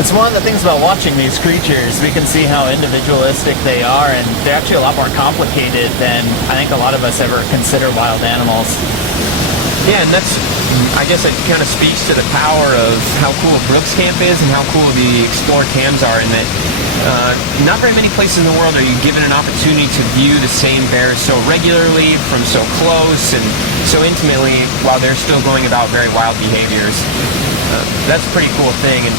It's one of the things about watching these creatures. We can see how individualistic they are, and they're actually a lot more complicated than I think a lot of us ever consider wild animals. Yeah, and that's, I guess it kind of speaks to the power of how cool Brooks Camp is and how cool the Explore cams are, in that not very many places in the world are you given an opportunity to view the same bears so regularly, from so close, and so intimately, while they're still going about very wild behaviors. That's a pretty cool thing, and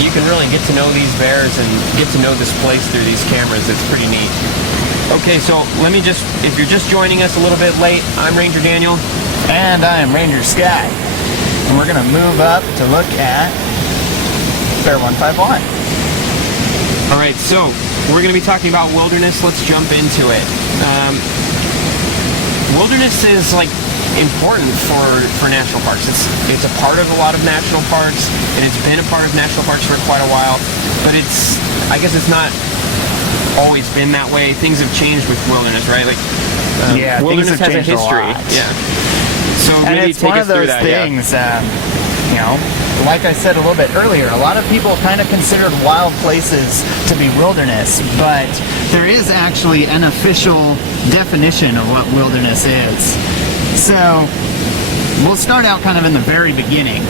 you can really get to know these bears and get to know this place through these cameras. It's pretty neat. Okay, so let me just, if you're just joining us a little bit late, I'm Ranger Daniel. And I am Ranger Sky. And we're going to move up to look at Bear 151. All right, so we're going to be talking about wilderness. Let's jump into it. Wilderness is like important for national parks. It's a part of a lot of national parks, and it's been a part of national parks for quite a while, but I guess it's not always been that way. Things have changed with wilderness, right? Like yeah, wilderness has a history. Yeah. So and maybe it's take one us of through those that. things, you know, like I said a little bit earlier, a lot of people kind of considered wild places to be wilderness, but there is actually an official definition of what wilderness is. So we'll start out kind of in the very beginning.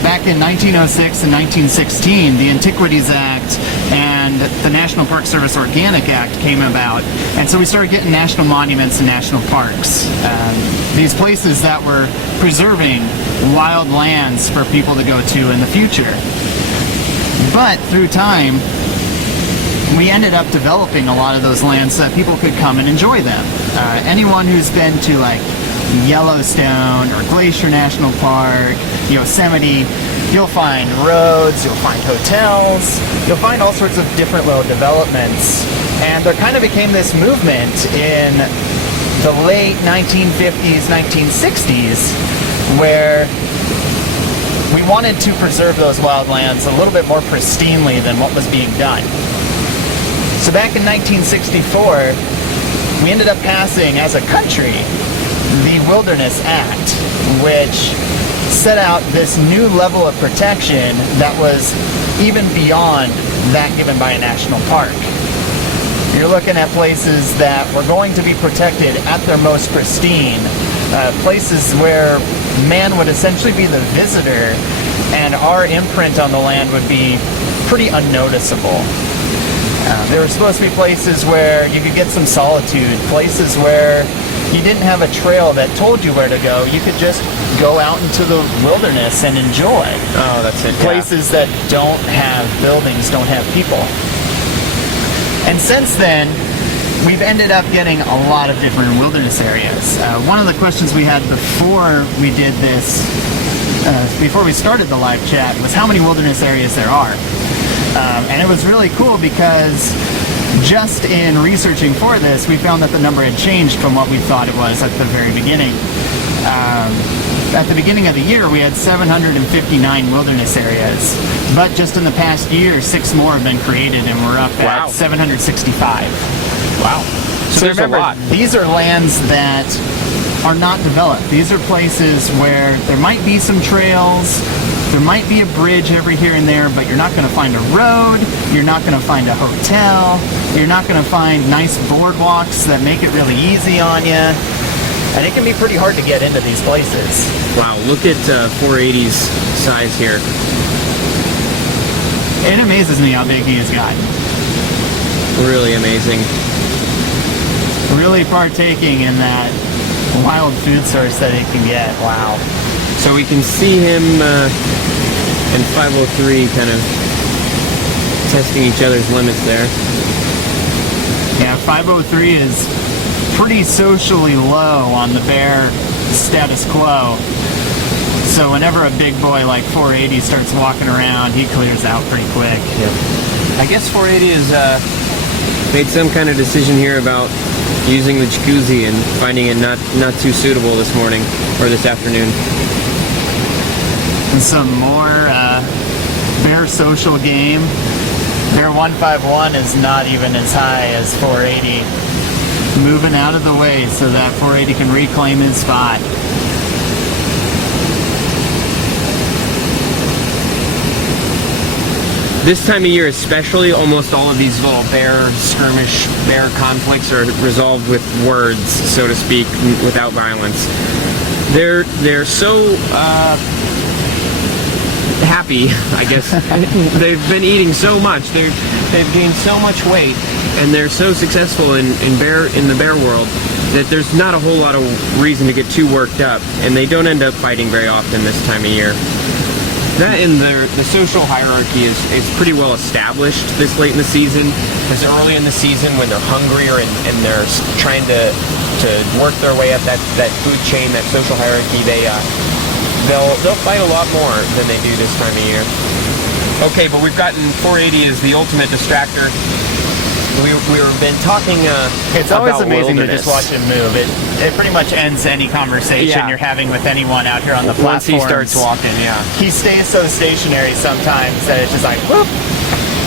Back in 1906 and 1916, the Antiquities Act and the National Park Service Organic Act came about, and so we started getting national monuments and national parks. These places that were preserving wild lands for people to go to in the future. But through time, we ended up developing a lot of those lands so that people could come and enjoy them. Anyone who's been to like Yellowstone or Glacier National Park, Yosemite, you'll find roads, you'll find hotels, you'll find all sorts of different little developments. And there kind of became this movement in the late 1950s, 1960s, where we wanted to preserve those wildlands a little bit more pristinely than what was being done. So back in 1964, we ended up passing, as a country, the Wilderness Act, which set out this new level of protection that was even beyond that given by a national park. You're looking at places that were going to be protected at their most pristine, places where man would essentially be the visitor and our imprint on the land would be pretty unnoticeable. There were supposed to be places where you could get some solitude, places where you didn't have a trail that told you where to go. You could just go out into the wilderness and enjoy. Oh, that's it. Places that don't have buildings, don't have people. And since then, we've ended up getting a lot of different wilderness areas. One of the questions we had before we did this, before we started the live chat, was how many wilderness areas there are. And it was really cool because just in researching for this, we found that the number had changed from what we thought it was at the very beginning. At the beginning of the year, we had 759 wilderness areas, but just in the past year, 6 more have been created, and we're up at 765. Wow. So there's remember, a lot. These are lands that are not developed. These are places where there might be some trails, there might be a bridge every here and there, but you're not going to find a road, you're not going to find a hotel, you're not going to find nice boardwalks that make it really easy on you. And it can be pretty hard to get into these places. Wow, look at 480's size here. It amazes me how big he has gotten. Really amazing. Really partaking in that wild food source that it can get. Wow. So we can see him and 503 kind of testing each other's limits there. Yeah, 503 is pretty socially low on the bear status quo. So whenever a big boy like 480 starts walking around, he clears out pretty quick. Yep. I guess 480 has made some kind of decision here about using the jacuzzi and finding it not too suitable this morning or this afternoon. And some more bear social game. Bear 151 is not even as high as 480. Moving out of the way so that 480 can reclaim his spot. this time of year especially, almost all of these little bear skirmish, bear conflicts are resolved with words, so to speak, without violence. They're so happy, I guess. They've been eating so much. They've gained so much weight, and they're so successful in the bear world that there's not a whole lot of reason to get too worked up, and they don't end up fighting very often this time of year. That and the social hierarchy is pretty well established this late in the season. Because early in the season, when they're hungrier and they're trying to work their way up that food chain, that social hierarchy, they'll fight a lot more than they do this time of year. Okay, but we've gotten 480 as the ultimate distractor. We've been talking it's always about amazing wilderness. to just watch him move. It pretty much ends any conversation you're having with anyone out here on the Once he platforms. starts walking, yeah. He stays so stationary sometimes that it's just like, whoop,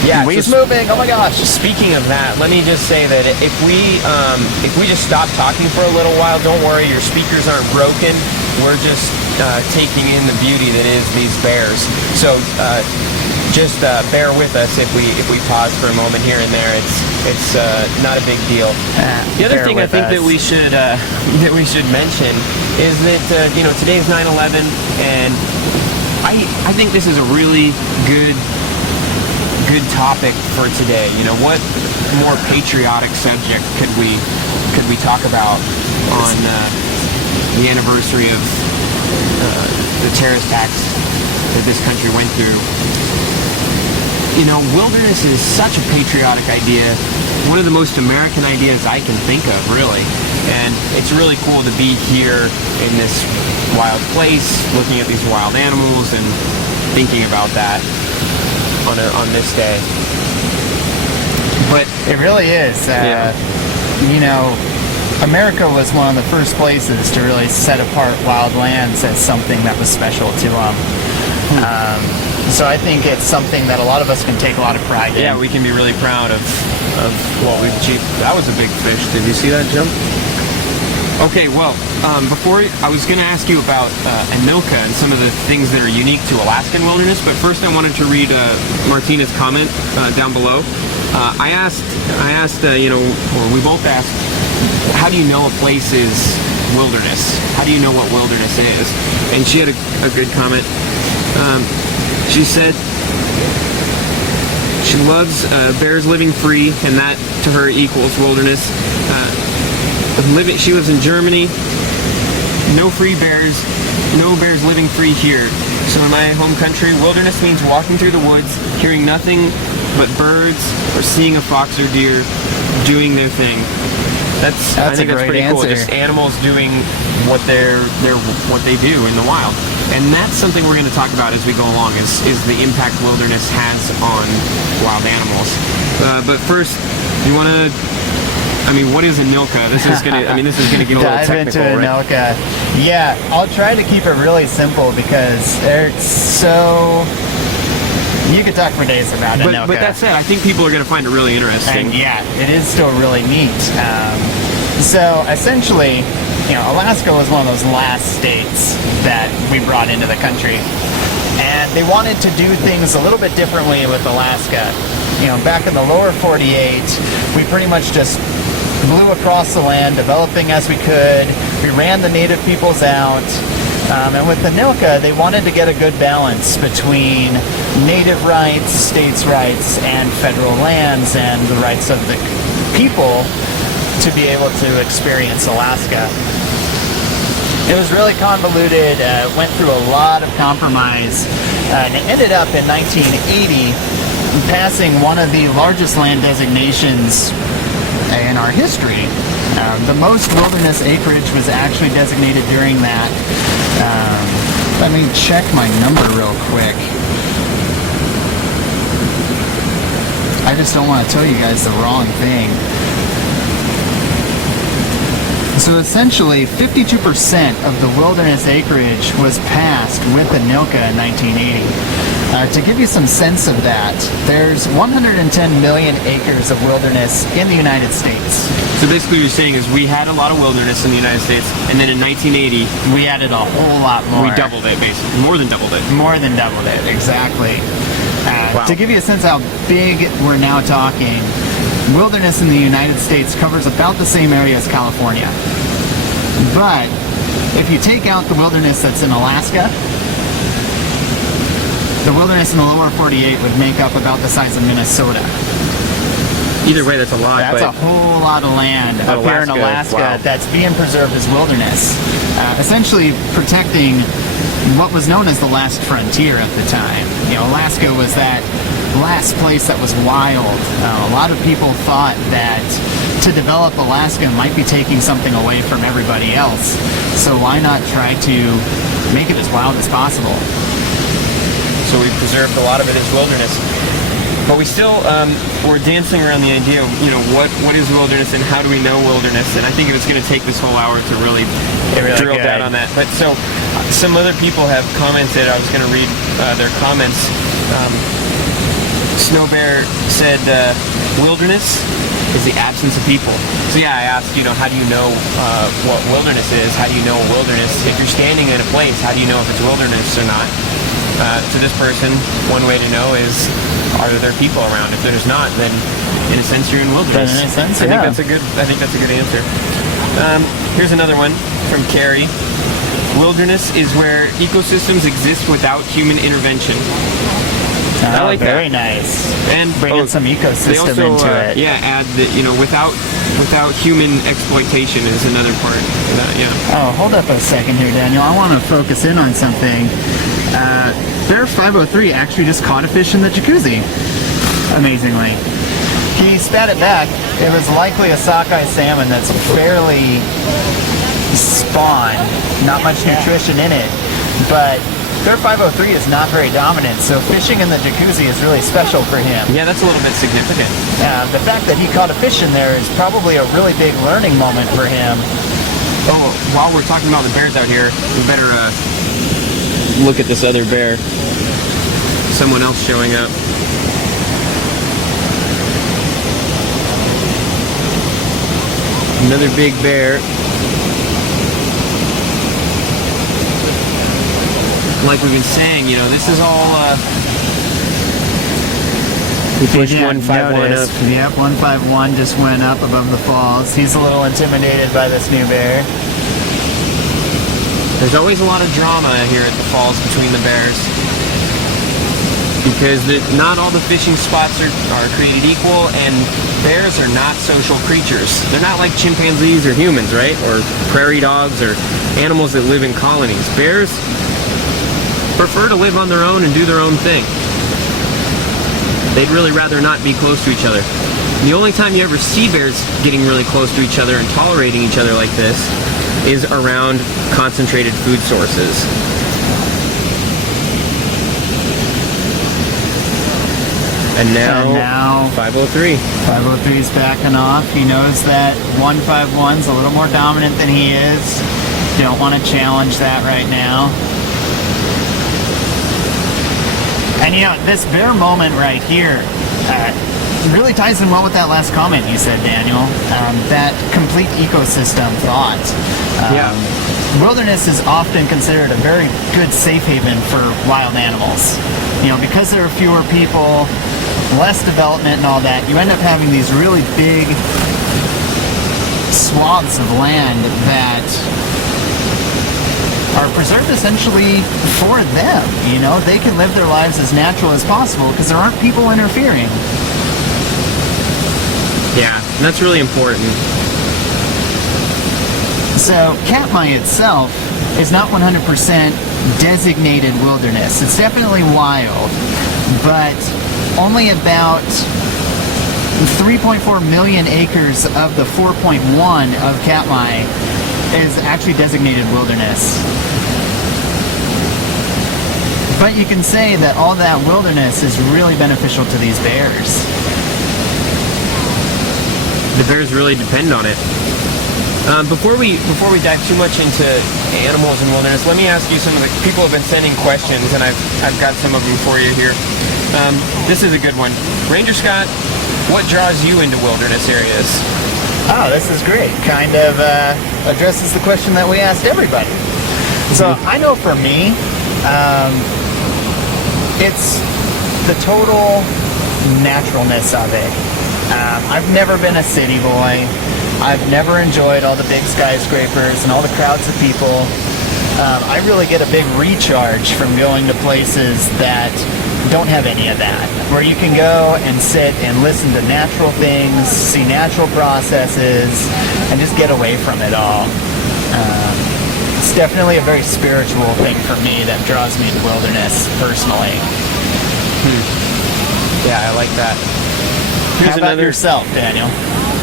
Yeah, he's so moving, oh my gosh. speaking of that, let me just say that if we just stop talking for a little while, don't worry, your speakers aren't broken. We're just taking in the beauty that is these bears. So just bear with us if we pause for a moment here and there. It's not a big deal. The other thing I think that we should mention is that today's 9/11, and I think this is a really good topic for today. What more patriotic subject could we talk about on the anniversary of the terrorist attacks that this country went through? Wilderness is such a patriotic idea, one of the most American ideas I can think of, really. And it's really cool to be here in this wild place, looking at these wild animals and thinking about that on this day. But It really is. America was one of the first places to really set apart wild lands as something that was special to them. So I think it's something that a lot of us can take a lot of pride in. yeah, we can be really proud of what we've achieved. That was a big fish. Did you see that jump? Okay, well, before I was going to ask you about Anilka and some of the things that are unique to Alaskan wilderness, but first I wanted to read Martina's comment down below. I asked, or we both asked, how do you know a place is wilderness? How do you know what wilderness is? And she had a good comment. She said she loves bears living free, and that to her equals wilderness. She lives in Germany. No free bears, no bears living free here. So in my home country, wilderness means walking through the woods, hearing nothing but birds, or seeing a fox or deer doing their thing. I think that's pretty cool. Just animals doing what they do in the wild, and that's something we're going to talk about as we go along. Is the impact wilderness has on wild animals. But first, you want to? What is Anilka? This is gonna get a little technical, Dive into Anilka. Right? Yeah, I'll try to keep it really simple because they're so. You could talk for days about Anilka. But that said, I think people are going to find it really interesting. And yeah, it is still really neat. So essentially, Alaska was one of those last states that we brought into the country. And they wanted to do things a little bit differently with Alaska. Back in the lower 48, we pretty much just blew across the land, developing as we could. We ran the native peoples out. And with Anilka, they wanted to get a good balance between native rights, states' rights, and federal lands, and the rights of the people to be able to experience Alaska. It was really convoluted, went through a lot of compromise, and it ended up in 1980 passing one of the largest land designations in our history. The most wilderness acreage was actually designated during that. Let me check my number real quick. I just don't want to tell you guys the wrong thing. So essentially, 52% of the wilderness acreage was passed with Anilka in 1980. To give you some sense of that, there's 110 million acres of wilderness in the United States. So basically what you're saying is we had a lot of wilderness in the United States, and then in 1980, we added a whole lot more. We doubled it, basically. More than doubled it. More than doubled it, exactly. Wow. To give you a sense how big we're now talking, wilderness in the United States covers about the same area as California. But if you take out the wilderness that's in Alaska, the wilderness in the lower 48 would make up about the size of Minnesota. Either way, that's a lot. That's but a whole lot of land up here in Alaska wow. that's being preserved as wilderness, essentially protecting what was known as the last frontier at the time. You know, Alaska was that last place that was wild. A lot of people thought that to develop Alaska might be taking something away from everybody else. So why not try to make it as wild as possible? So we preserved a lot of it as wilderness. But we still, we're dancing around the idea of, you know, what is wilderness and how do we know wilderness? And I think it's going to take this whole hour to really drill down on that. But so, some other people have commented, I was going to read their comments. Snow Bear said, wilderness is the absence of people. So yeah, I asked, you know, how do you know what wilderness is? How do you know a wilderness? If you're standing in a place, how do you know if it's wilderness or not? To this person, one way to know is, are there people around? If there's not, then in a sense you're in wilderness. That makes sense, I yeah. think that's a good answer. Here's another one from Carrie. Wilderness is where ecosystems exist without human intervention. I like very that. nice. And bringing some ecosystem they also, into it. Yeah, add that, you know, without human exploitation is another part of that. Yeah. Oh, hold up a second here, Daniel. I want to focus in on something. Bear 503 actually just caught a fish in the jacuzzi, amazingly. He spat it back. It was likely a sockeye salmon that's fairly spawned, not much nutrition in it, but Bear 503 is not very dominant, so fishing in the jacuzzi is really special for him. Yeah, that's a little bit significant. The fact that he caught a fish in there is probably a really big learning moment for him. Oh, while we're talking about the bears out here, we better look at this other bear. Someone else showing up. Another big bear. Like we've been saying, you know, this is all we pushed 151 up. Yep, 151 just went up above the falls. He's a little intimidated by this new bear. There's always a lot of drama here at the falls between the bears, because not all the fishing spots are created equal, and bears are not social creatures. They're not like chimpanzees or humans, right? Or prairie dogs or animals that live in colonies. Bears prefer to live on their own and do their own thing. They'd really rather not be close to each other. The only time you ever see bears getting really close to each other and tolerating each other like this is around concentrated food sources. And now 503. 503 is backing off. He knows that 151's a little more dominant than he is. Don't want to challenge that right now. And you know, this bear moment right here really ties in well with that last comment you said, Daniel. That complete ecosystem thought. Yeah. Wilderness is often considered a very good safe haven for wild animals. You know, because there are fewer people, less development and all that, you end up having these really big swaths of land that are preserved essentially for them. You know, they can live their lives as natural as possible because there aren't people interfering. Yeah, that's really important. So Katmai itself is not 100% designated wilderness. It's definitely wild, but only about 3.4 million acres of the 4.1 of Katmai is actually designated wilderness. But you can say that all that wilderness is really beneficial to these bears. The bears really depend on it. Before we dive too much into animals and wilderness, let me ask you, some of the people have been sending questions, and I've got some of them for you here. This is a good one. Ranger Scott, what draws you into wilderness areas? Oh, this is great. Kind of addresses the question that we asked everybody. So I know for me, it's the total naturalness of it. I've never been a city boy. I've never enjoyed all the big skyscrapers and all the crowds of people. I really get a big recharge from going to places that don't have any of that, where you can go and sit and listen to natural things, see natural processes, and just get away from it all. It's definitely a very spiritual thing for me that draws me to wilderness personally. Yeah, I like that. Here's How about another yourself, Daniel?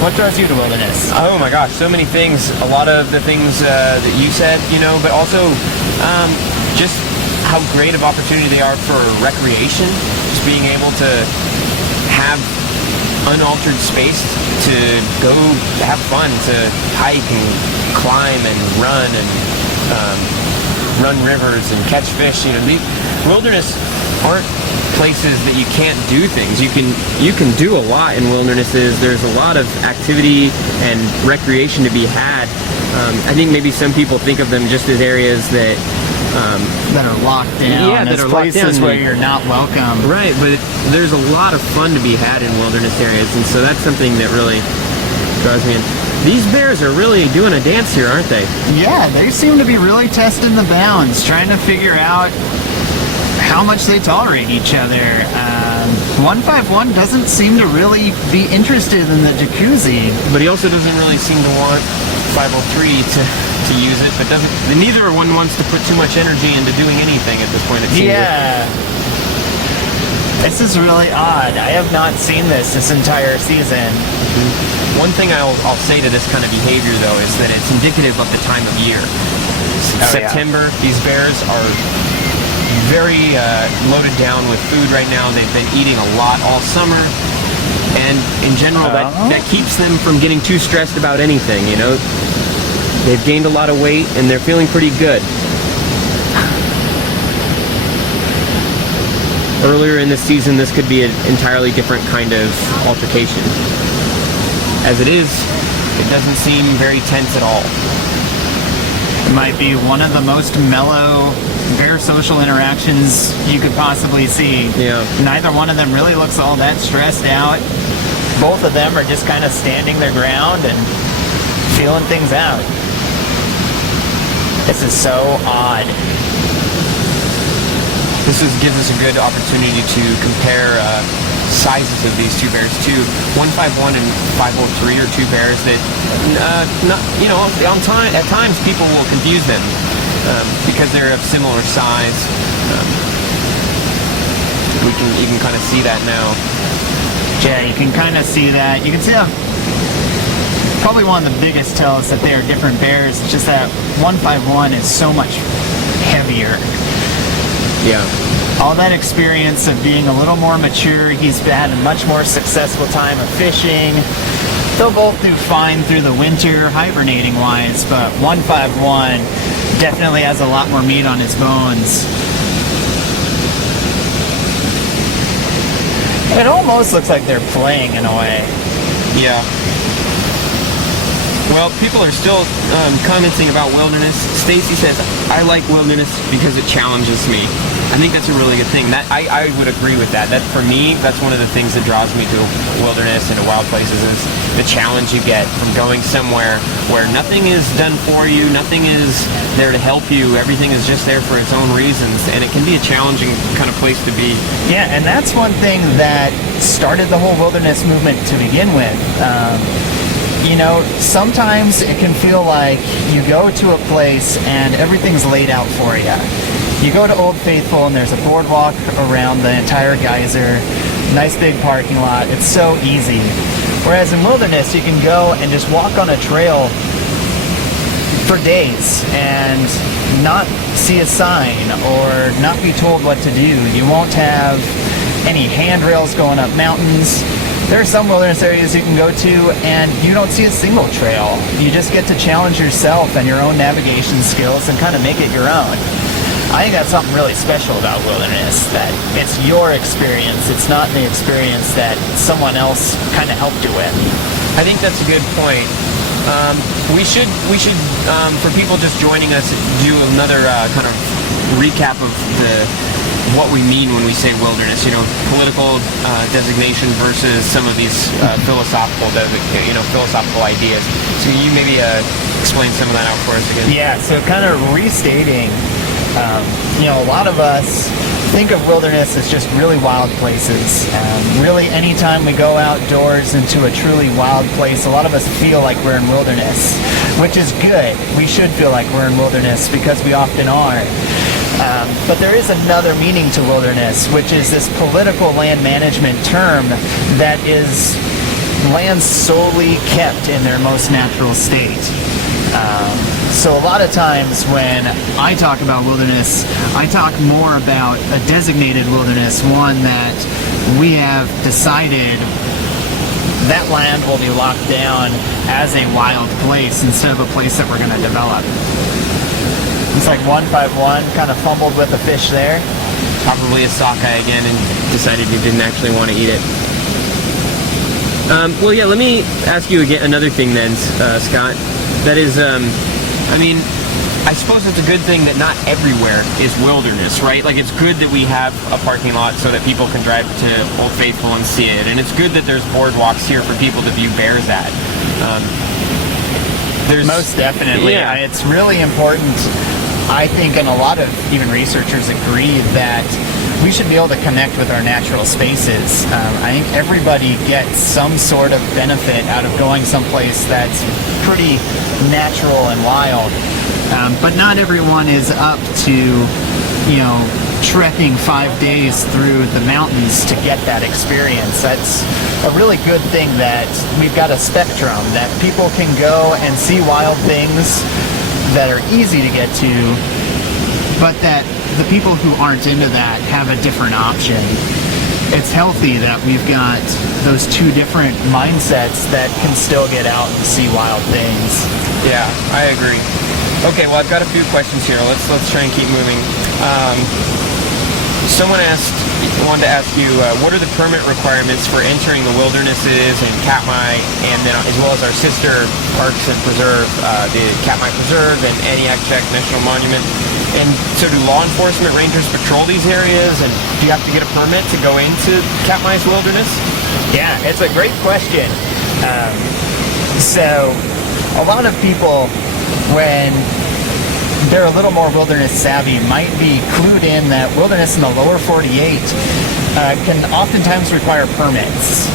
What draws you to wilderness? Oh my gosh, so many things. A lot of the things that you said, but also just how great of opportunity they are for recreation. Just being able to have unaltered space to go have fun, to hike and climb and run and run rivers and catch fish. The wilderness aren't places that you can't do things. You can do a lot in wildernesses. There's a lot of activity and recreation to be had. I think maybe some people think of them just as areas that are locked down. Yeah, that as are locked places down. where you're not welcome. Right, but there's a lot of fun to be had in wilderness areas, and so that's something that really draws me in. These bears are really doing a dance here, aren't they? Yeah, they seem to be really testing the bounds, trying to figure out how much they tolerate each other. 151 doesn't seem to really be interested in the jacuzzi. But he also doesn't really seem to want 503 to use it, but neither one wants to put too much energy into doing anything at this point, it seems. Yeah. This is really odd. I have not seen this entire season. One thing I'll say to this kind of behavior, though, is that it's indicative of the time of year. September, these bears are very loaded down with food right now. They've been eating a lot all summer, and in general, that keeps them from getting too stressed about anything. They've gained a lot of weight, and they're feeling pretty good. Earlier in the season, this could be an entirely different kind of altercation. As it is, it doesn't seem very tense at all. It might be one of the most mellow bear social interactions you could possibly see. Yeah. Neither one of them really looks all that stressed out. Both of them are just kind of standing their ground and feeling things out. This is so odd. This gives us a good opportunity to compare sizes of these two bears too. 151 and 503 are two bears that, at times people will confuse them because they're of similar size. You can kind of see that now. Yeah, you can kind of see that. You can see how probably one of the biggest tells that they are different bears. It's just that 151 is so much heavier. Yeah. All that experience of being a little more mature, he's had a much more successful time of fishing. They'll both do fine through the winter, hibernating wise, but 151 definitely has a lot more meat on his bones. It almost looks like they're playing in a way. Yeah. Well, people are still commenting about wilderness. Stacy says, I like wilderness because it challenges me. I think that's a really good thing. That I would agree with that. That for me, that's one of the things that draws me to wilderness and to wild places is the challenge you get from going somewhere where nothing is done for you, nothing is there to help you, everything is just there for its own reasons, and it can be a challenging kind of place to be. Yeah, and that's one thing that started the whole wilderness movement to begin with. Sometimes it can feel like you go to a place and everything's laid out for you. You go to Old Faithful and there's a boardwalk around the entire geyser, nice big parking lot. It's so easy. Whereas in wilderness, you can go and just walk on a trail for days and not see a sign or not be told what to do. You won't have any handrails going up mountains. There are some wilderness areas you can go to and you don't see a single trail. You just get to challenge yourself and your own navigation skills and kind of make it your own. I think that's something really special about wilderness, that it's your experience. It's not the experience that someone else kind of helped you with. I think that's a good point. We should for people just joining us, do another kind of recap of what we mean when we say wilderness. Political designation versus some of these philosophical ideas. So can you maybe explain some of that out for us again? Yeah, so kind of restating, a lot of us think of wilderness as just really wild places. Really, anytime we go outdoors into a truly wild place, a lot of us feel like we're in wilderness, which is good. We should feel like we're in wilderness because we often are. But there is another meaning to wilderness, which is this political land management term that is lands solely kept in their most natural state. So a lot of times when I talk about wilderness, I talk more about a designated wilderness, one that we have decided that land will be locked down as a wild place instead of a place that we're going to develop. It's like 151, kind of fumbled with a fish there. Probably a sockeye again and decided you didn't actually want to eat it. Well, yeah, let me ask you again another thing then, Scott. That is, I suppose it's a good thing that not everywhere is wilderness, right? Like, it's good that we have a parking lot so that people can drive to Old Faithful and see it. And it's good that there's boardwalks here for people to view bears at. Most definitely. Yeah. It's really important, I think, and a lot of even researchers agree that we should be able to connect with our natural spaces. I think everybody gets some sort of benefit out of going someplace that's pretty natural and wild. But not everyone is up to, trekking 5 days through the mountains to get that experience. That's a really good thing that we've got a spectrum, that people can go and see wild things that are easy to get to, but that the people who aren't into that have a different option. It's healthy that we've got those two different mindsets that can still get out and see wild things. Yeah, I agree. Okay, well, I've got a few questions here. Let's try and keep moving. Someone wanted to ask you, what are the permit requirements for entering the wildernesses in Katmai, and then as well as our sister parks and preserve, the Katmai Preserve and Aniakchak National Monument? And so do law enforcement rangers patrol these areas, and do you have to get a permit to go into Katmai's wilderness? Yeah, it's a great question. So a lot of people, when they're a little more wilderness savvy, might be clued in that wilderness in the lower 48 can oftentimes require permits.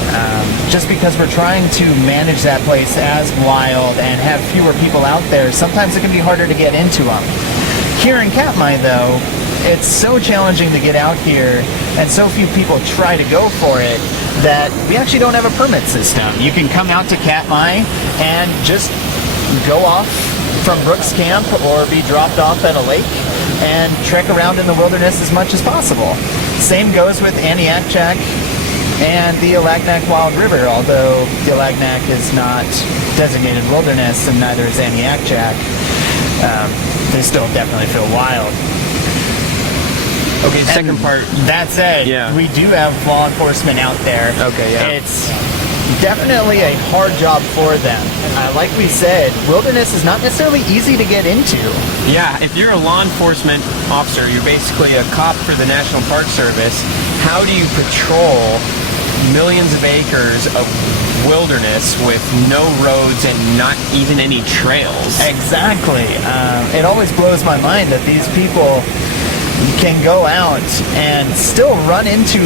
Just because we're trying to manage that place as wild and have fewer people out there, sometimes it can be harder to get into them. Here in Katmai, though, it's so challenging to get out here, and so few people try to go for it, that we actually don't have a permit system. You can come out to Katmai and just go off from Brooks Camp or be dropped off at a lake and trek around in the wilderness as much as possible. Same goes with Aniakchak and the Alagnak Wild River, although the Alagnak is not designated wilderness and neither is Aniakchak. They still definitely feel wild. Okay, second part. That said, Yeah. we do have law enforcement out there. Okay, yeah. It's definitely a hard job for them. Like we said, wilderness is not necessarily easy to get into. Yeah, if you're a law enforcement officer, you're basically a cop for the National Park Service. How do you patrol millions of acres of wilderness with no roads and not even any trails? Exactly. It always blows my mind that these people can go out and still run into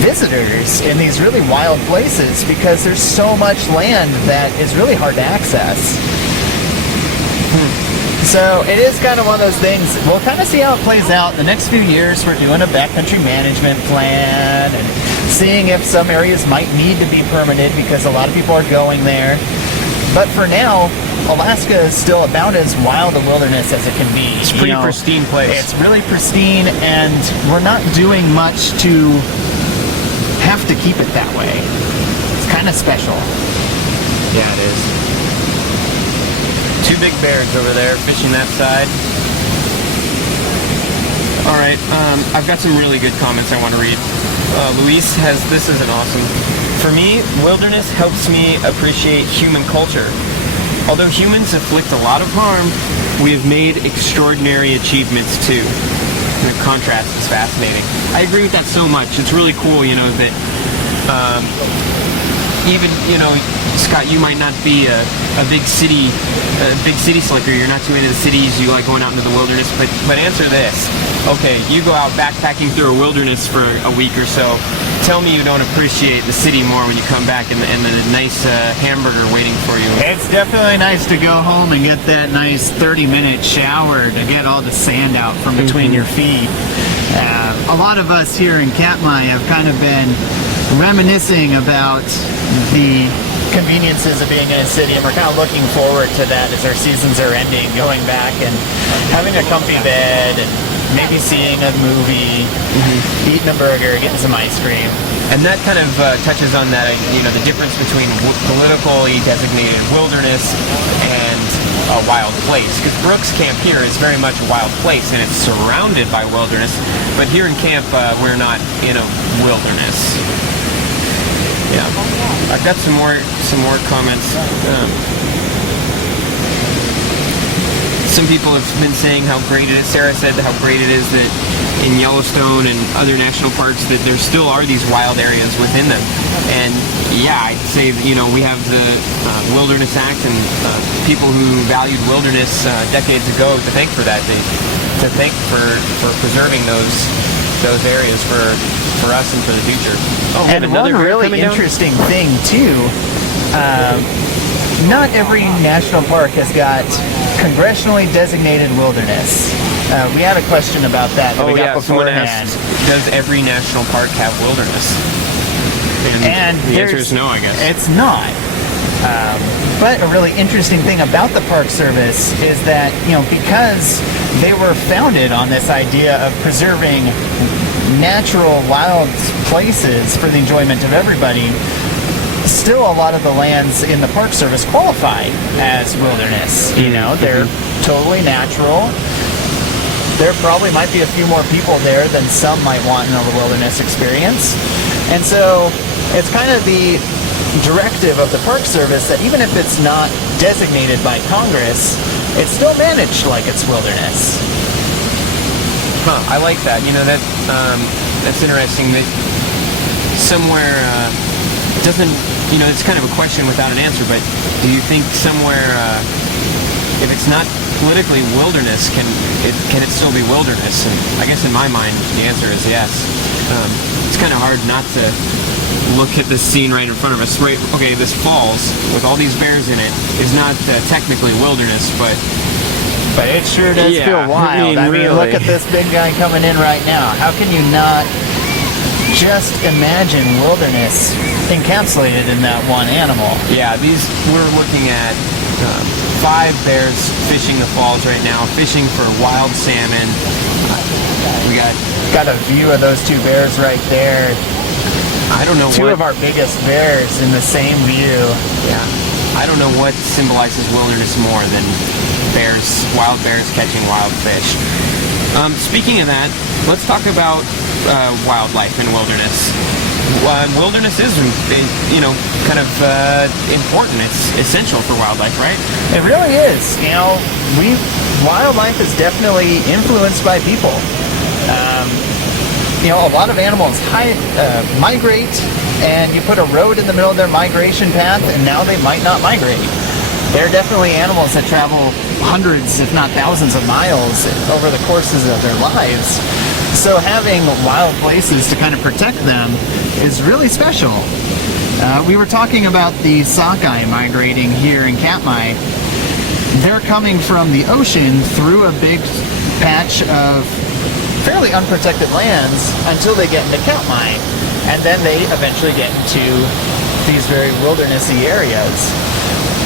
visitors in these really wild places because there's so much land that is really hard to access. So it is kind of one of those things. We'll kind of see how it plays out. In the next few years, we're doing a backcountry management plan and seeing if some areas might need to be permitted because a lot of people are going there. But for now, Alaska is still about as wild a wilderness as it can be. It's a pretty pristine place. It's really pristine, and we're not doing much to have to keep it that way. It's kind of special. Yeah, it is. Two big bears over there fishing that side. All right, I've got some really good comments I want to read. Luis has, this is an awesome. For me, wilderness helps me appreciate human culture. Although humans inflict a lot of harm, we have made extraordinary achievements too. The contrast is fascinating. I agree with that so much. It's really cool, you know, that even, you know, Scott, you might not be a big city slicker. You're not too into the cities. You like going out into the wilderness. But answer this. Okay, you go out backpacking through a wilderness for a week or so. Tell me you don't appreciate the city more when you come back and the nice hamburger waiting for you. It's definitely nice to go home and get that nice 30-minute shower to get all the sand out from between your feet. A lot of us here in Katmai have kind of been reminiscing about the conveniences of being in a city, and we're kind of looking forward to that as our seasons are ending, going back and having a comfy bed and maybe seeing a movie, eating a burger, getting some ice cream. And that kind of touches on that, you know, the difference between politically designated wilderness and a wild place. Because Brooks Camp here is very much a wild place, and it's surrounded by wilderness. But here in camp, we're not in a wilderness. Yeah, I've got some more comments. Some people have been saying how great it is. Sarah said how great it is that in Yellowstone and other national parks that there still are these wild areas within them. And yeah, I'd say that, you know, we have the Wilderness Act and people who valued wilderness decades ago to thank for that. To thank for preserving those areas for us and for the future. Oh, and one really interesting thing too. Not every national park has got congressionally designated wilderness. We had a question about that we got beforehand. Does every national park have wilderness? And the answer is no, I guess. It's not. But a really interesting thing about the Park Service is that, you know, because they were founded on this idea of preserving natural wild places for the enjoyment of everybody, still a lot of the lands in the Park Service qualify as wilderness. You know, they're totally natural. There probably might be a few more people there than some might want in a wilderness experience. And so it's kind of the directive of the Park Service that even if it's not designated by Congress, it's still managed like it's wilderness. Huh, I like that. You know, that's interesting that somewhere doesn't, you know, it's kind of a question without an answer, but do you think somewhere, if it's not politically wilderness, can it still be wilderness? And I guess in my mind, the answer is yes. It's kind of hard not to look at this scene right in front of us. Right, okay, this falls with all these bears in it is not technically wilderness, but it sure does feel wild. I mean, look at this big guy coming in right now. How can you not just imagine wilderness encapsulated in that one animal? Yeah, we're looking at 5 bears fishing the falls right now, fishing for wild salmon. We got a view of those 2 bears right there. I don't know 2 of our biggest bears in the same view. Yeah. I don't know what symbolizes wilderness more than wild bears catching wild fish. Speaking of that, let's talk about wildlife in wilderness. Wilderness is, you know, kind of important. It's essential for wildlife, right? It really is. You know, wildlife is definitely influenced by people. You know, a lot of animals migrate, and you put a road in the middle of their migration path, and now they might not migrate. There are definitely animals that travel hundreds, if not thousands of miles over the courses of their lives. So having wild places to kind of protect them is really special. We were talking about the sockeye migrating here in Katmai. They're coming from the ocean through a big patch of fairly unprotected lands until they get into Katmai, and then they eventually get into these very wildernessy areas.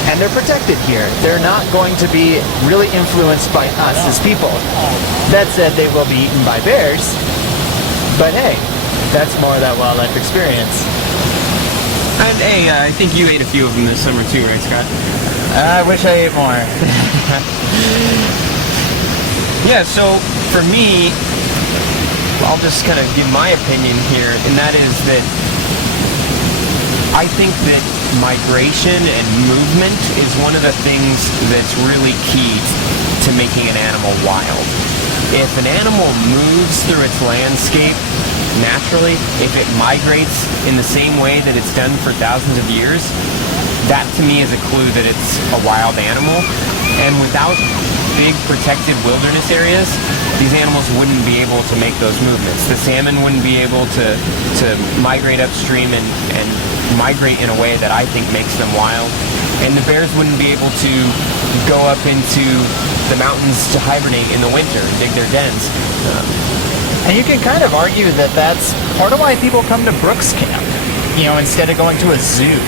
And they're protected here. They're not going to be really influenced by us as people. That said, they will be eaten by bears, but hey, that's more of that wildlife experience. And hey, I think you ate a few of them this summer too, right, Scott? I wish I ate more. Yeah, so for me, I'll just kind of give my opinion here, and that is that I think that migration and movement is one of the things that's really key to making an animal wild. if an animal moves through its landscape naturally, if it migrates in the same way that it's done for thousands of years, that to me is a clue that it's a wild animal. And without big protected wilderness areas, these animals wouldn't be able to make those movements. The salmon wouldn't be able to migrate upstream and migrate in a way that I think makes them wild. And the bears wouldn't be able to go up into the mountains to hibernate in the winter and dig their dens. And you can kind of argue that that's part of why people come to Brooks Camp, instead of going to a zoo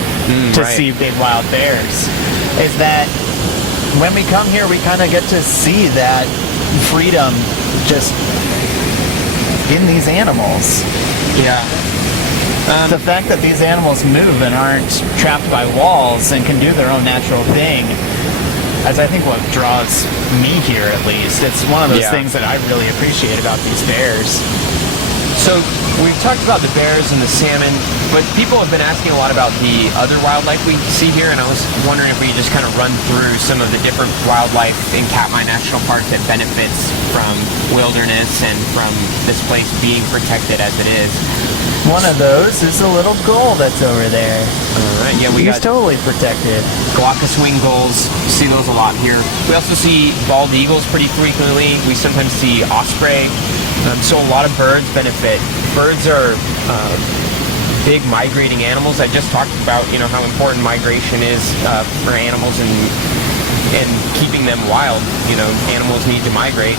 to right. see big wild bears, is that when we come here, we kind of get to see that freedom just in these animals. Yeah. The fact that these animals move and aren't trapped by walls and can do their own natural thing, as I think what draws me here, at least. It's one of those things that I really appreciate about these bears. So we've talked about the bears and the salmon, but people have been asking a lot about the other wildlife we see here, and I was wondering if we could just kind of run through some of the different wildlife in Katmai National Park that benefits from wilderness and from this place being protected as it is. One of those is the little gull that's over there. All right, yeah, He's totally protected. glaucous wing gulls, see those a lot here. We also see bald eagles pretty frequently. We sometimes see osprey. So a lot of birds benefit. Birds are big migrating animals. I just talked about how important migration is for animals and keeping them wild. Animals need to migrate,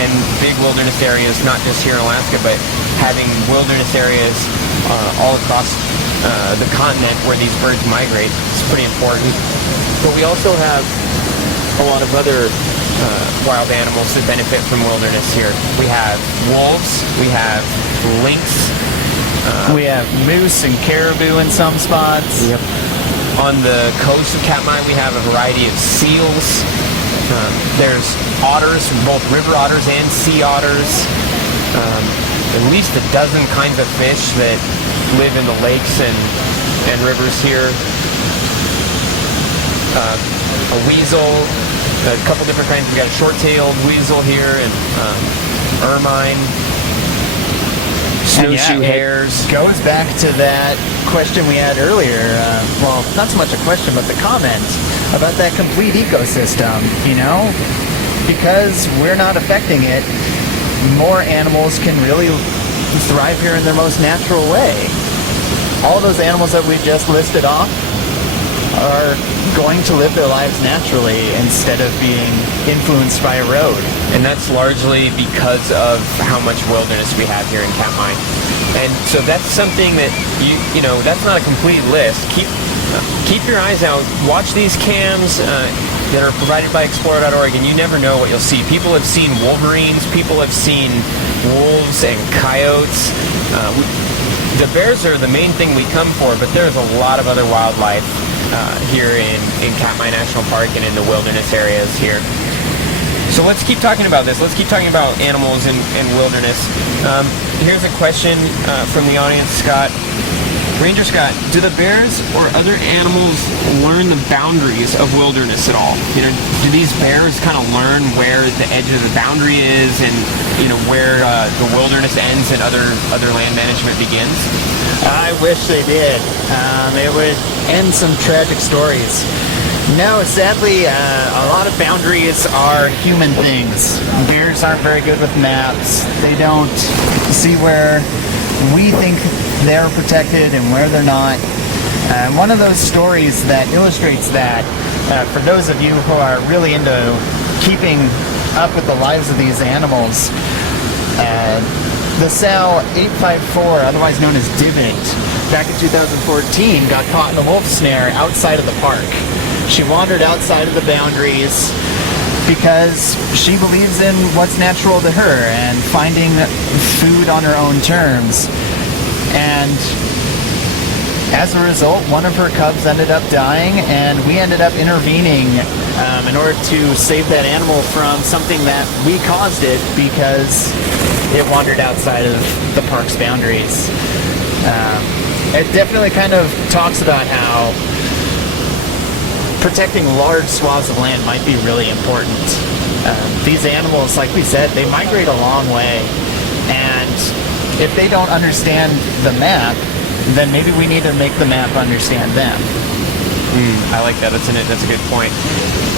and big wilderness areas, not just here in Alaska, but having wilderness areas all across the continent where these birds migrate is pretty important. But we also have a lot of other wild animals that benefit from wilderness here. We have wolves, we have lynx, We have moose and caribou in some spots. Yep. On the coast of Katmai, we have a variety of seals. There's otters, both river otters and sea otters. At least a dozen kinds of fish that live in the lakes and rivers here. A weasel, a couple different kinds. We got a short-tailed weasel here and ermine. Snowshoe hares. It goes back to that question we had earlier. Well, not so much a question, but the comment about that complete ecosystem, Because we're not affecting it, more animals can really thrive here in their most natural way. All those animals that we just listed off are going to live their lives naturally instead of being influenced by a road. And that's largely because of how much wilderness we have here in Katmai. And so that's something that that's not a complete list. Keep your eyes out. Watch these cams that are provided by Explore.org, and you never know what you'll see. People have seen wolverines. People have seen wolves and coyotes. The bears are the main thing we come for, but there's a lot of other wildlife here in Katmai National Park and in the wilderness areas here. So let's keep talking about this. Let's keep talking about animals and wilderness. Here's a question from the audience, Scott. Ranger Scott, do the bears or other animals learn the boundaries of wilderness at all? Do these bears kind of learn where the edge of the boundary is and where the wilderness ends and other land management begins? I wish they did. It would end some tragic stories. No, sadly, a lot of boundaries are human things. Bears aren't very good with maps. They don't see where we think they're protected and where they're not. One of those stories that illustrates that, for those of you who are really into keeping up with the lives of these animals, the sow 854, otherwise known as Divot, back in 2014, got caught in a wolf snare outside of the park. She wandered outside of the boundaries because she believes in what's natural to her and finding food on her own terms. And as a result, one of her cubs ended up dying, and we ended up intervening in order to save that animal from something that we caused it because it wandered outside of the park's boundaries. It definitely kind of talks about how protecting large swaths of land might be really important. These animals, like we said, they migrate a long way, and if they don't understand the map, then maybe we need to make the map understand them. I like that. That's a good point.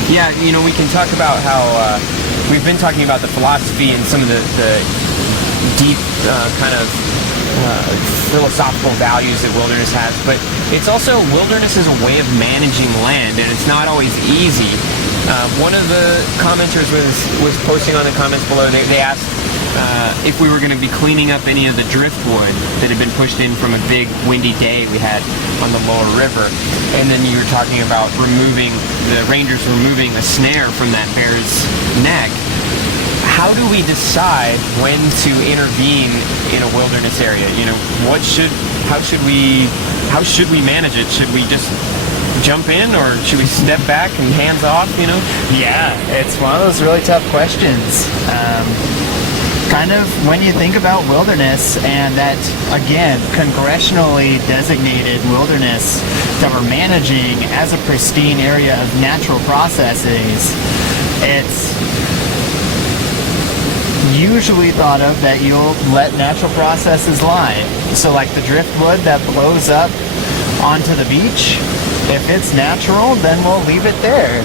Yeah, we can talk about how we've been talking about the philosophy and some of the deep kind of philosophical values that wilderness has, but it's also, wilderness is a way of managing land, and it's not always easy. One of the commenters was posting on the comments below, and they asked if we were going to be cleaning up any of the driftwood that had been pushed in from a big windy day we had on the lower river. And then you were talking about the rangers removing a snare from that bear's neck. How do we decide when to intervene in a wilderness area? How should we manage it? Should we just jump in, or should we step back and hands off? Yeah, it's one of those really tough questions. Kind of when you think about wilderness and that, again, congressionally designated wilderness that we're managing as a pristine area of natural processes, it's usually thought of that you'll let natural processes lie. So like the driftwood that blows up onto the beach, if it's natural, then we'll leave it there.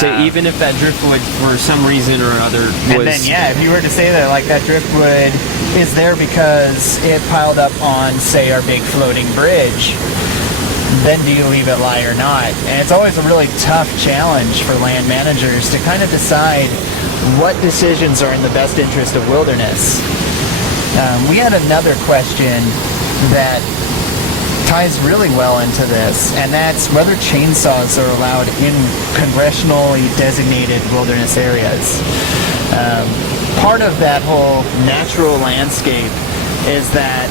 So even if that driftwood for some reason or other was... And then, if you were to say that like that driftwood is there because it piled up on, say, our big floating bridge, then do you leave it lie or not? And it's always a really tough challenge for land managers to kind of decide what decisions are in the best interest of wilderness. We had another question that ties really well into this, and that's whether chainsaws are allowed in congressionally designated wilderness areas. Part of that whole natural landscape is that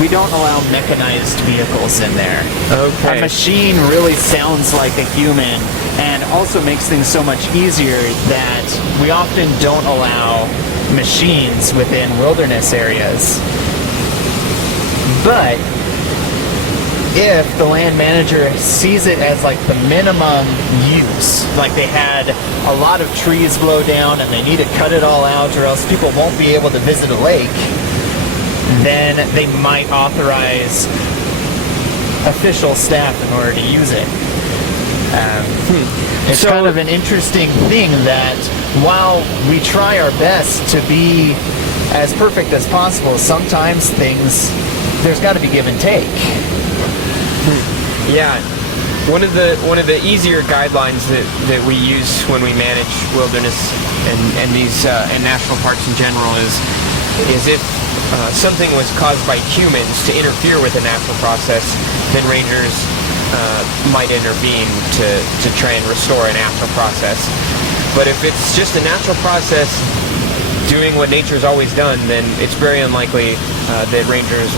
we don't allow mechanized vehicles in there. Okay. A machine really sounds like a human, and also makes things so much easier that we often don't allow machines within wilderness areas. But if the land manager sees it as like the minimum use, like they had a lot of trees blow down and they need to cut it all out or else people won't be able to visit a lake, then they might authorize official staff in order to use it. It's kind of an interesting thing that while we try our best to be as perfect as possible, sometimes there's got to be give and take. Yeah, one of the easier guidelines that we use when we manage wilderness and these and national parks in general is if something was caused by humans to interfere with a natural process, then rangers might intervene to try and restore a natural process. But if it's just a natural process doing what nature's always done, then it's very unlikely that rangers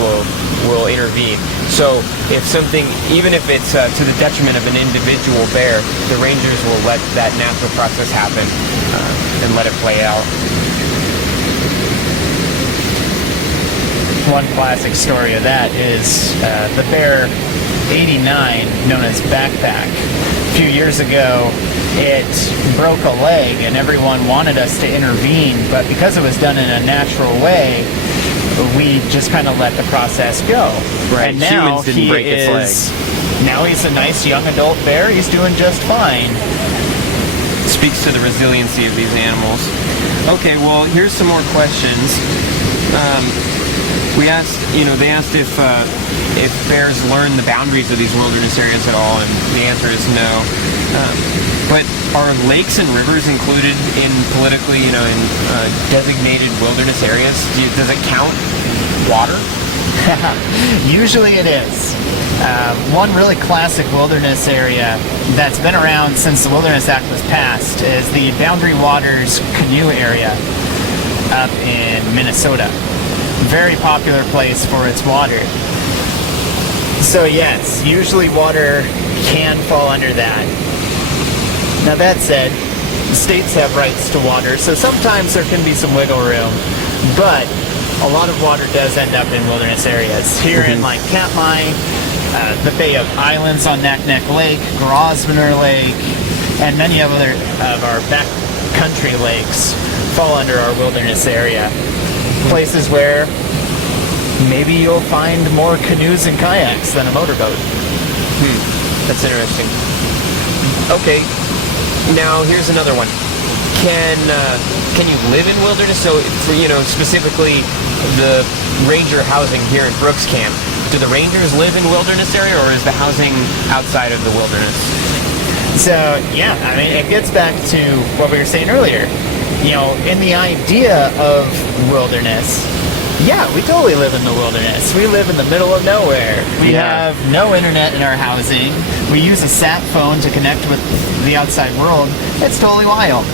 will intervene. So if something, even if it's to the detriment of an individual bear, the rangers will let that natural process happen and let it play out. One classic story of that is the bear 89, known as Backpack. A few years ago, it broke a leg and everyone wanted us to intervene, but because it was done in a natural way, we just kind of let the process go. Right. And now Humans didn't break its leg. Now he's a nice young adult bear. He's doing just fine. Speaks to the resiliency of these animals. Okay, well, here's some more questions. They asked if bears learn the boundaries of these wilderness areas at all, and the answer is no. But are lakes and rivers included in politically, in designated wilderness areas? Does it count water? Usually it is. One really classic wilderness area that's been around since the Wilderness Act was passed is the Boundary Waters canoe area up in Minnesota. Very popular place for its water. So yes, usually water can fall under that. Now that said, states have rights to water, so sometimes there can be some wiggle room, but a lot of water does end up in wilderness areas. Here in like Katmai, the Bay of Islands on Naknek Lake, Grosvenor Lake, and many other of our backcountry lakes fall under our wilderness area. Places where maybe you'll find more canoes and kayaks than a motorboat. That's interesting. Okay, now here's another one. Can you live in wilderness? So, for, specifically the ranger housing here in Brooks Camp, do the rangers live in wilderness area, or is the housing outside of the wilderness? So, yeah, I mean, it gets back to what we were saying earlier. In the idea of wilderness, yeah, we totally live in the wilderness. We live in the middle of nowhere. We have no internet in our housing. We use a sat phone to connect with the outside world. It's totally wild.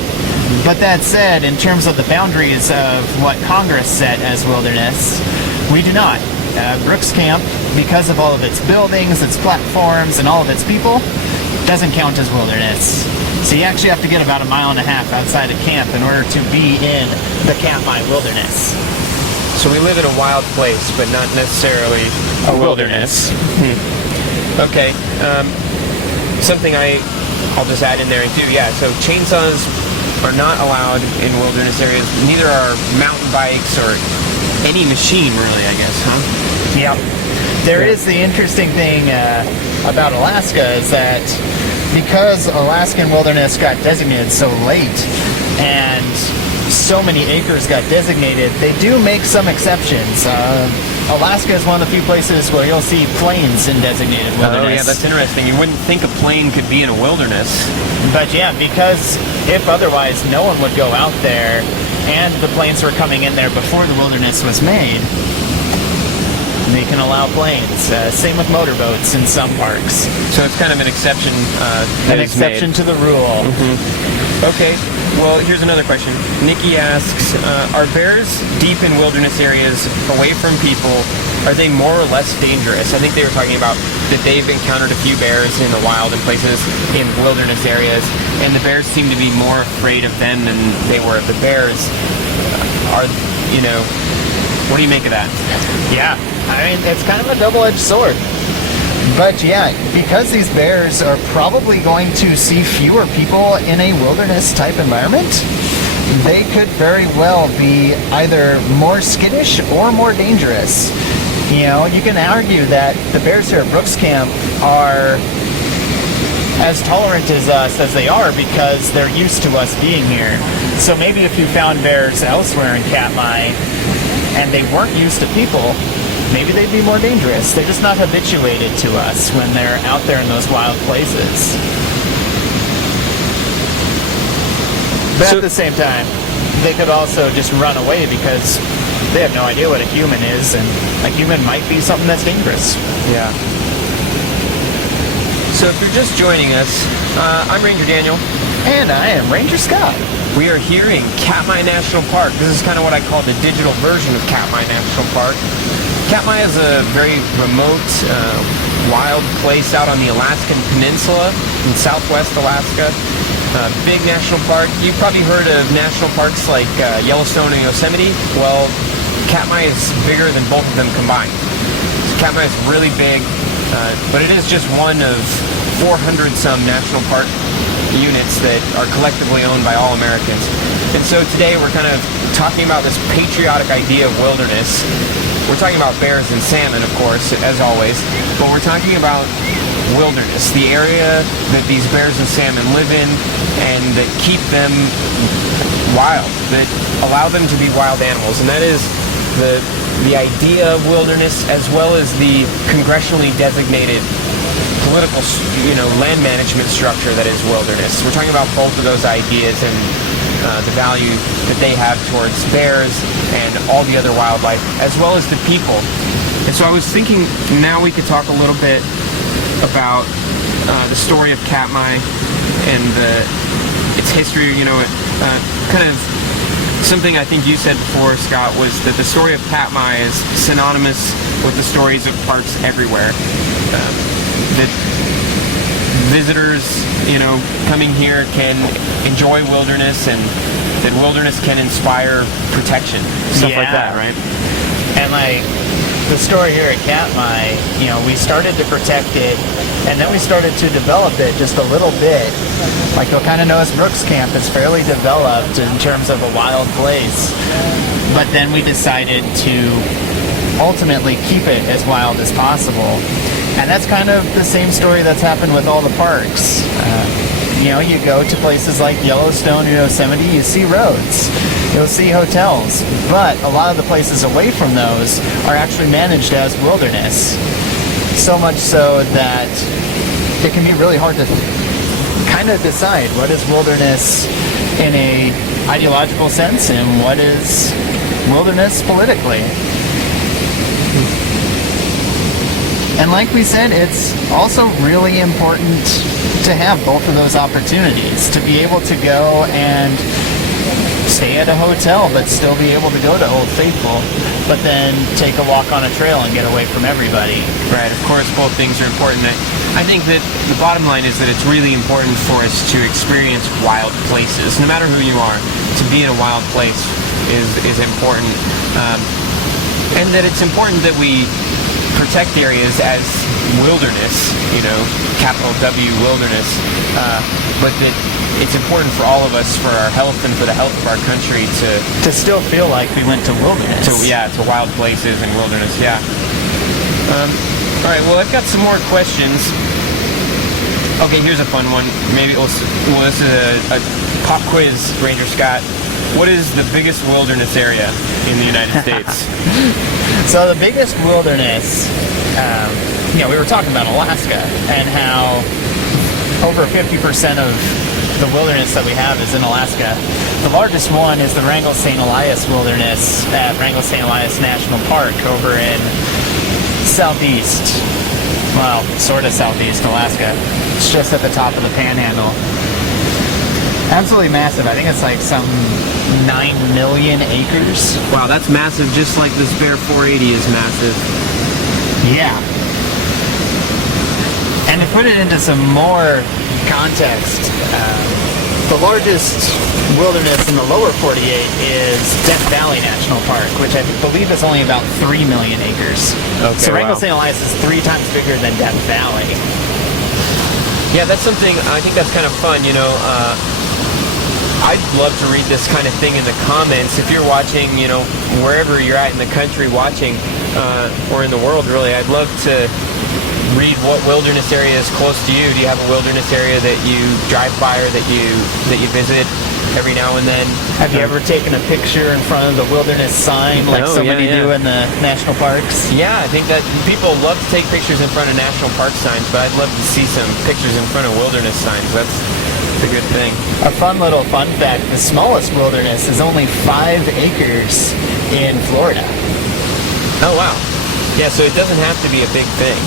But that said, in terms of the boundaries of what Congress set as wilderness, we do not. Brooks Camp, because of all of its buildings, its platforms, and all of its people, doesn't count as wilderness. So you actually have to get about 1.5 miles outside of camp in order to be in the Katmai wilderness. So we live in a wild place, but not necessarily a wilderness. Okay. Something I'll just add in there too. Yeah. So chainsaws are not allowed in wilderness areas. Neither are mountain bikes or any machine, really, I guess, huh? Yep. There is the interesting thing about Alaska is that because Alaskan wilderness got designated so late and so many acres got designated, they do make some exceptions. Alaska is one of the few places where you'll see plains in designated wilderness. Oh yeah, that's interesting. You wouldn't think a plane could be in a wilderness. But yeah, because if otherwise no one would go out there, and the planes were coming in there before the wilderness was made, they can allow planes. Same with motorboats in some parks. So it's kind of an exception. An exception to the rule. Okay. Well, here's another question. Nikki asks, are bears deep in wilderness areas away from people, are they more or less dangerous? I think they were talking about that they've encountered a few bears in the wild and places in wilderness areas, and the bears seem to be more afraid of them than they were of the bears. What do you make of that? Yeah, I mean, it's kind of a double-edged sword. But yeah, because these bears are probably going to see fewer people in a wilderness type environment, they could very well be either more skittish or more dangerous. You can argue that the bears here at Brooks Camp are as tolerant as us as they are because they're used to us being here. So maybe if you found bears elsewhere in Katmai and they weren't used to people, maybe they'd be more dangerous. They're just not habituated to us when they're out there in those wild places. But at the same time, they could also just run away because they have no idea what a human is, and a human might be something that's dangerous. Yeah. So if you're just joining us, I'm Ranger Daniel. And I am Ranger Scott. We are here in Katmai National Park. This is kind of what I call the digital version of Katmai National Park. Katmai is a very remote, wild place out on the Alaskan Peninsula in southwest Alaska. Big national park. You've probably heard of national parks like Yellowstone and Yosemite. Well, Katmai is bigger than both of them combined. So Katmai is really big, but it is just one of 400-some national park units that are collectively owned by all Americans. And so today we're kind of talking about this patriotic idea of wilderness. We're talking about bears and salmon, of course, as always, but we're talking about wilderness, the area that these bears and salmon live in and that keep them wild, that allow them to be wild animals. And that is the idea of wilderness, as well as the congressionally designated political, land management structure that is wilderness. We're talking about both of those ideas and the value that they have towards bears and all the other wildlife, as well as the people. And so I was thinking now we could talk a little bit about the story of Katmai and its history. Kind of something I think you said before, Scott, was that the story of Katmai is synonymous with the stories of parks everywhere. That visitors, coming here can enjoy wilderness, and that wilderness can inspire protection, stuff like that, right? And the story here at Katmai, we started to protect it, and then we started to develop it just a little bit. Like, you'll kind of notice Brooks Camp is fairly developed in terms of a wild place, but then we decided to ultimately keep it as wild as possible. And that's kind of the same story that's happened with all the parks. You go to places like Yellowstone or Yosemite, you see roads, you'll see hotels, but a lot of the places away from those are actually managed as wilderness. So much so that it can be really hard to kind of decide what is wilderness in a ideological sense and what is wilderness politically. And like we said, it's also really important to have both of those opportunities, to be able to go and stay at a hotel but still be able to go to Old Faithful, but then take a walk on a trail and get away from everybody. Right, of course, both things are important. I think that the bottom line is that it's really important for us to experience wild places. No matter who you are, to be in a wild place is important. And that it's important that we protect areas as wilderness, capital W wilderness, but that it's important for all of us, for our health and for the health of our country, to still feel like we went to wilderness. To wild places and wilderness, yeah. All right, well, I've got some more questions. Okay, here's a fun one. Maybe this is a pop quiz, Ranger Scott. What is the biggest wilderness area in the United States? So the biggest wilderness, we were talking about Alaska and how over 50% of the wilderness that we have is in Alaska. The largest one is the Wrangell St. Elias Wilderness at Wrangell St. Elias National Park over in sort of southeast Alaska. It's just at the top of the Panhandle. Absolutely massive. I think it's like some 9 million acres. Wow, that's massive, just like this Bear 480 is massive. Yeah. And to put it into some more context, the largest wilderness in the lower 48 is Death Valley National Park, which I believe is only about 3 million acres. Okay, so Wrangell St. Elias is 3 times bigger than Death Valley. Yeah, that's something, I think that's kind of fun, I'd love to read this kind of thing in the comments. If you're watching, wherever you're at in the country watching, or in the world really, I'd love to read what wilderness area is close to you. Do you have a wilderness area that you drive by or that you visit every now and then? Have you ever taken a picture in front of the wilderness sign like so many do in the national parks? Yeah, I think that people love to take pictures in front of national park signs, but I'd love to see some pictures in front of wilderness signs. That's a good thing. A fun little fun fact, the smallest wilderness is only 5 acres in Florida. Oh, wow. Yeah, so it doesn't have to be a big thing.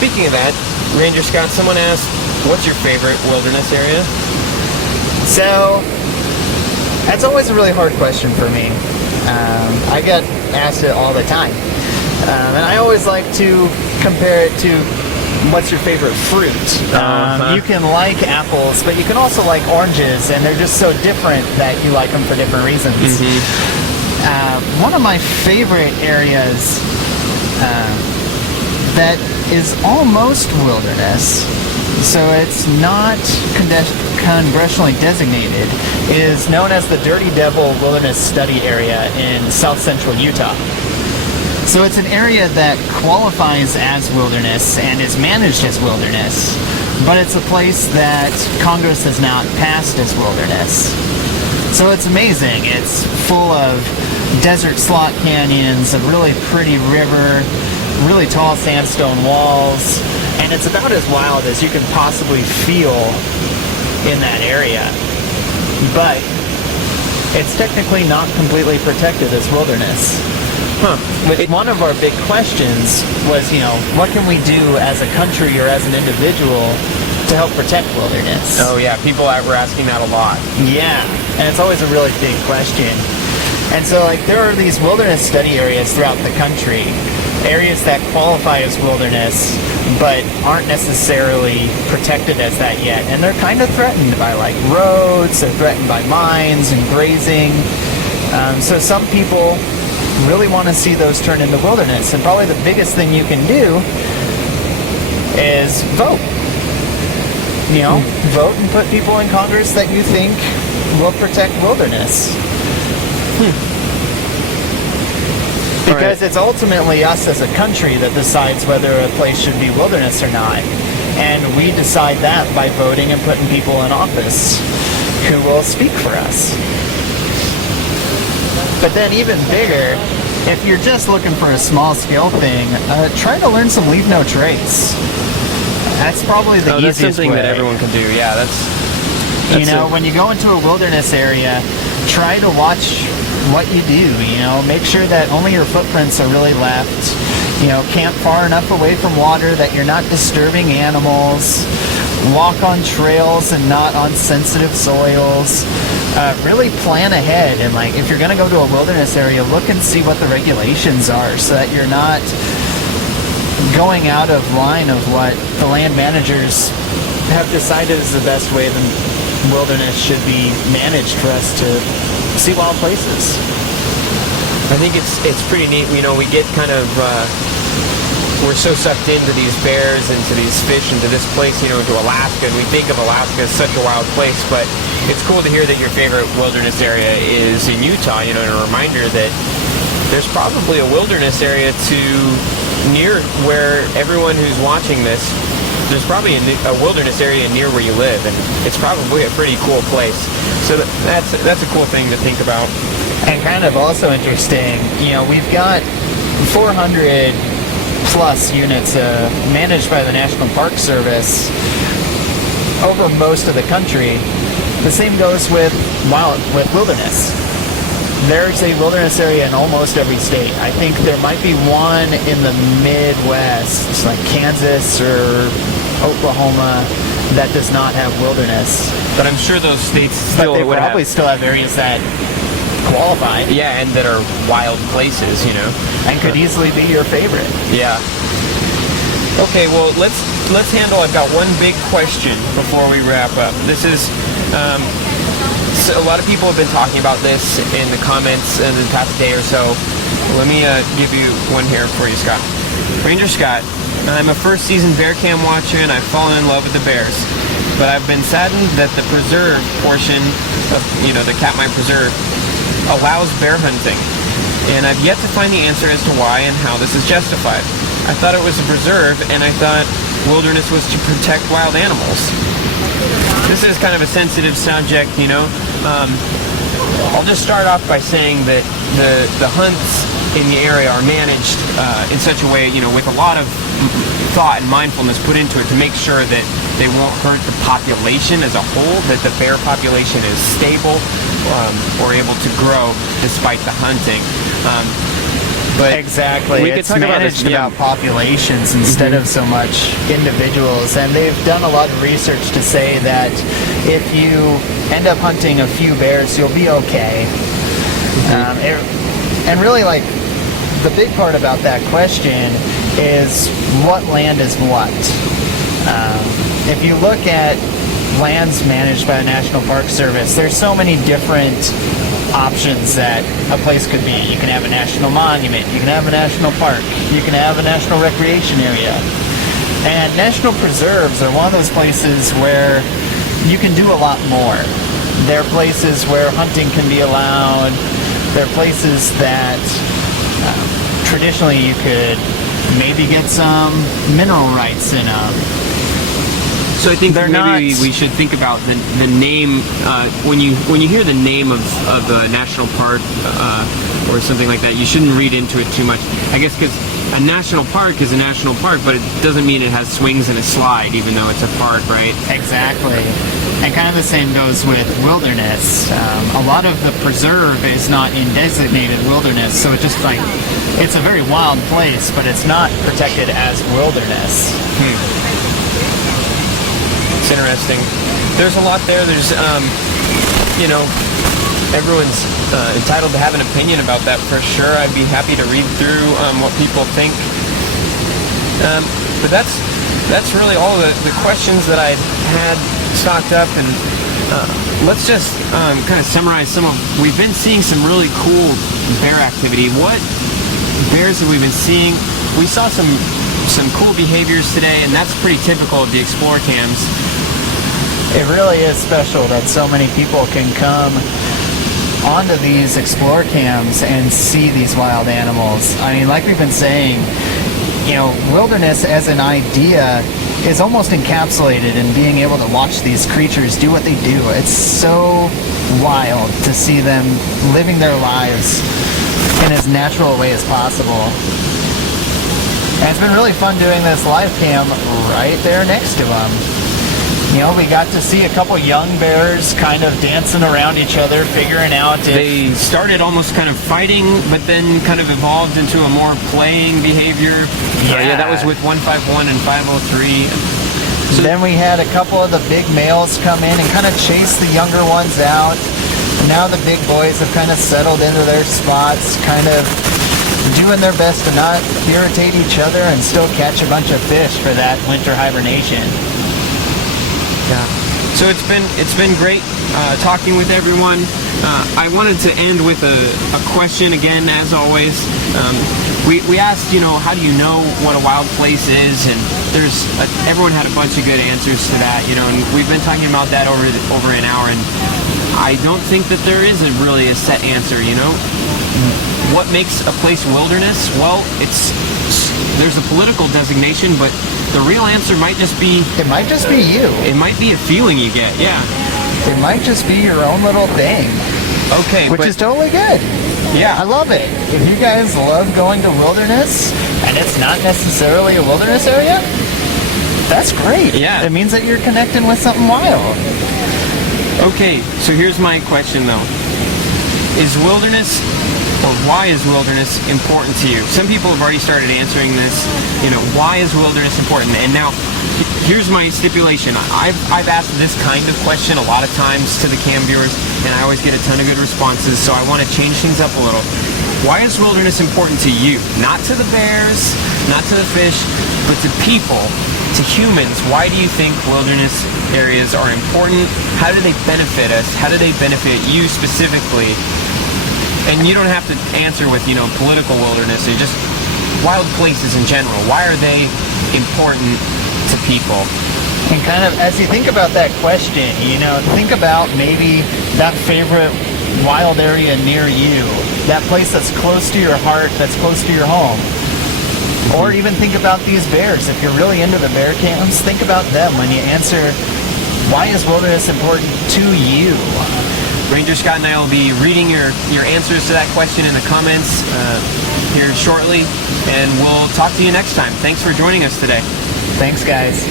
Speaking of that, Ranger Scott, someone asked, what's your favorite wilderness area? So, that's always a really hard question for me. I get asked it all the time. And I always like to compare it to what's your favorite fruit. You can like apples, but you can also like oranges, and they're just so different that you like them for different reasons. One of my favorite areas that is almost wilderness, so it's not congressionally designated, is known as the Dirty Devil Wilderness Study Area in south central Utah. So it's an area that qualifies as wilderness and is managed as wilderness, but it's a place that Congress has not passed as wilderness. So it's amazing. It's full of desert slot canyons, a really pretty river, really tall sandstone walls, and it's about as wild as you can possibly feel in that area. But it's technically not completely protected as wilderness. One of our big questions was, what can we do as a country or as an individual to help protect wilderness? Oh yeah, people were asking that a lot. Yeah, and it's always a really big question. And so there are these wilderness study areas throughout the country, areas that qualify as wilderness but aren't necessarily protected as that yet. And they're kind of threatened by roads, they're threatened by mines and grazing. So some people really want to see those turn into wilderness. And probably the biggest thing you can do is vote. You know, vote and put people in Congress that you think will protect wilderness. Because it's ultimately us as a country that decides whether a place should be wilderness or not. And we decide that by voting and putting people in office who will speak for us. But then even bigger, if you're just looking for a small scale thing, try to learn some leave no trace. That's probably the easiest way. That's something that everyone can do. Yeah, that's you know, when you go into a wilderness area, try to watch what you do. You know, make sure that only your footprints are really left. You know, camp far enough away from water that you're not disturbing animals. Walk on trails and not on sensitive soils. Really plan ahead, and like if you're going to go to a wilderness area, look and see what the regulations are so that you're not going out of line of what the land managers have decided is the best way the wilderness should be managed for us to see wild places. I think it's pretty neat. You know, we get kind of we're so sucked into these bears, into these fish, into this place, you know, into Alaska, and we think of Alaska as such a wild place, but it's cool to hear that your favorite wilderness area is in Utah, you know, and a reminder that there's probably a wilderness area near where everyone who's watching this, there's probably a wilderness area near where you live, and it's probably a pretty cool place. So that's a cool thing to think about. And kind of also interesting, you know, we've got 400 plus units managed by the National Park Service over most of the country. The same goes with wilderness. There's a wilderness area in almost every state. I think there might be one in the Midwest, like Kansas or Oklahoma, that does not have wilderness. But I'm sure those states still would probably still have areas that qualify. Yeah, and that are wild places, you know. And could easily be your favorite. Yeah. Okay, well, let's handle, I've got one big question before we wrap up. This is, so a lot of people have been talking about this in the comments in the past day or so. Let me give you one here for you, Scott. Ranger Scott, I'm a first season bear cam watcher and I've fallen in love with the bears. But I've been saddened that the preserve portion of, you know, the Katmai Preserve allows bear hunting. And I've yet to find the answer as to why and how this is justified. I thought it was a preserve, and I thought wilderness was to protect wild animals. This is kind of a sensitive subject, you know. I'll just start off by saying that the hunts in the area are managed in such a way, you know, with a lot of thought and mindfulness put into it to make sure that they won't hurt the population as a whole, that the bear population is stable or able to grow despite the hunting. But exactly, we could it's talk managed about populations instead of so much individuals, and they've done a lot of research to say that if you end up hunting a few bears, you'll be okay. And really, like, the big part about that question is what land is what. If you look at lands managed by the National Park Service, there's so many different options that a place could be. You can have a national monument, you can have a national park, you can have a national recreation area. And national preserves are one of those places where you can do a lot more. They're places where hunting can be allowed. They're places that traditionally you could maybe get some mineral rights in them. So I think maybe we should think about the name when you hear the name of a national park or something like that. You shouldn't read into it too much. I guess because a national park is a national park, but it doesn't mean it has swings and a slide, even though it's a park, right? Exactly. And kind of the same goes with wilderness. A lot of the preserve is not in designated wilderness, so it's just like it's a very wild place, but it's not protected as wilderness. It's interesting. There's a lot there. There's, you know, everyone's entitled to have an opinion about that for sure. I'd be happy to read through what people think. But that's really all the questions that I had stocked up, and Let's just kind of summarize we've been seeing some really cool bear activity. What bears have we been seeing? We saw some cool behaviors today, and that's pretty typical of the Explore cams. It really is special that so many people can come onto these Explore cams and see these wild animals. I mean, like we've been saying, wilderness as an idea is almost encapsulated in being able to watch these creatures do what they do. It's so wild to see them living their lives in as natural a way as possible. And it's been really fun doing this live cam right there next to them. We got to see a couple young bears kind of dancing around each other, figuring out They started almost kind of fighting, but then kind of evolved into a more playing behavior. Yeah, that was with 151 and 503. So then we had a couple of the big males come in and kind of chase the younger ones out. And now the big boys have kind of settled into their spots, kind of doing their best to not irritate each other and still catch a bunch of fish for that winter hibernation. Yeah. So it's been great talking with everyone. I wanted to end with a question again, as always. We asked, how do you know what a wild place is? And everyone had a bunch of good answers to that, and we've been talking about that over an hour. And I don't think that there is really a set answer. What makes a place wilderness? Well, there's a political designation, but the real answer might just be... It might just be you. It might be a feeling you get, yeah. It might just be your own little thing. Okay, Which is totally good. Yeah. I love it. If you guys love going to wilderness, and it's not necessarily a wilderness area, that's great. Yeah. It means that you're connecting with something wild. Okay, so here's my question, though. Why is wilderness important to you? Some people have already started answering this. Why is wilderness important? And now, here's my stipulation. I've asked this kind of question a lot of times to the cam viewers, and I always get a ton of good responses, so I want to change things up a little. Why is wilderness important to you? Not to the bears, not to the fish, but to people, to humans. Why do you think wilderness areas are important? How do they benefit us? How do they benefit you specifically? And you don't have to answer with, political wilderness, or just wild places in general. Why are they important to people? And kind of, as you think about that question, think about maybe that favorite wild area near you, that place that's close to your heart, that's close to your home. Or even think about these bears. If you're really into the bear cams, think about them when you answer, why is wilderness important to you? Ranger Scott and I will be reading your answers to that question in the comments here shortly, and we'll talk to you next time. Thanks for joining us today. Thanks, guys.